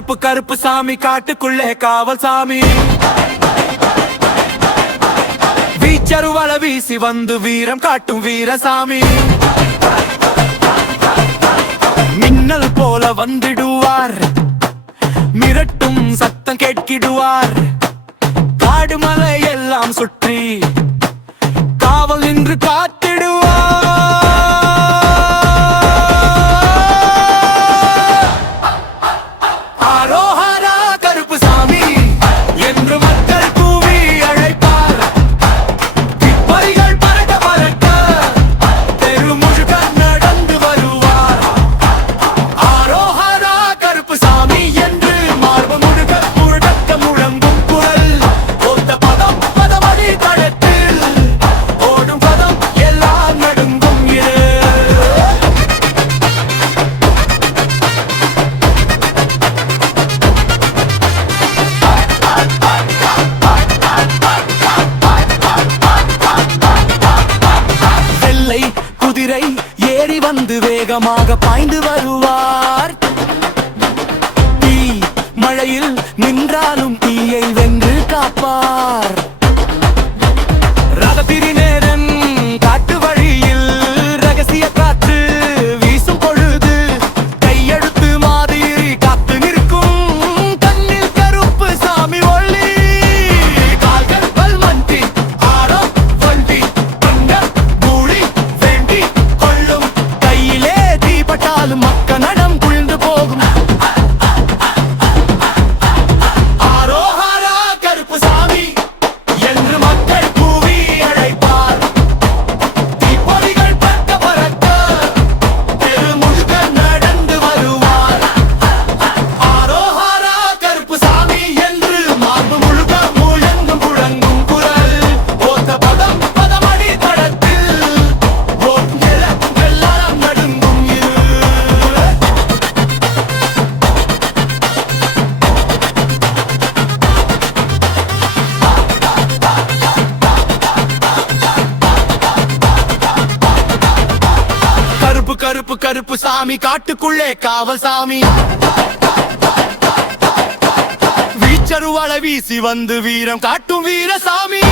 கருப்பு கருப்பு சாமி காட்டுக்குள்ளே காவல் சாமி வீச்சருவள வீசி வந்து வீரம் காட்டும் வீரசாமி மின்னல் போல வந்திடுவார் மிரட்டும் சத்தம் கேட்கிடுவார் காடு மலை எல்லாம் சுற்றி காவல் நின்று காத்திடுவார் ஆரோஹரா கருப்பு சாமி என்று மக்கள் கூவி அழைப்பார் இப்பறிகள் பறக்க பறக்க தெரு முழுக்க நடந்து வருவார் ஆரோஹரா கருப்பு சாமி என்று மார்பு முழுக்க முழக்க முழங்கும் குரல் ஒத்த பதம் பதமடி தடத்தில் ஓடும் பதம் எல்லாம் நடுங்கும் இது வெள்ளை குதிரை ஏறி வந்து வேகமாக பாய்ந்து வருவார் தீ மழையில் நின்றாலும் தீயை வென்று காப்பார் ரதபிரிநேரன் காட்டு வழியில் ரகசிய காற்று வீசும் பொழுது கையெழுத்து மாதிரி காத்து நிற்கும் கண்ணில் கருப்பு சாமி ஒளி கால்கள் பல்மந்தி ஆரோ வண்டி பங்க மூடி வேண்டி கொள்ளும் கையிலே தீப்பட்டாலும் மக்க நடம் குளிர்ந்து போகும் ஆரோஹரா கருப்பு சாமி என்று மக்கள் கூவி அழைப்பார் தீப்பொறிகள் பறக்க பறக்க தெரு முழுக்க நடந்து வருவார் ஆரோஹரா கருப்பு சாமி என்று மார்பு முழுக்க முழங்கும் முழங்கும் குரல் ஓத்த பதம் பதமடி தடத்தில் ஓடும் எல்லாம் நடுங்கும் இரு கருப்பு கருப்பு கருப்பு சாமி காட்டுக்குள்ளே காவல் சாமி வீச்சருவள வீசி வந்து வீரம் காட்டும் வீரசாமி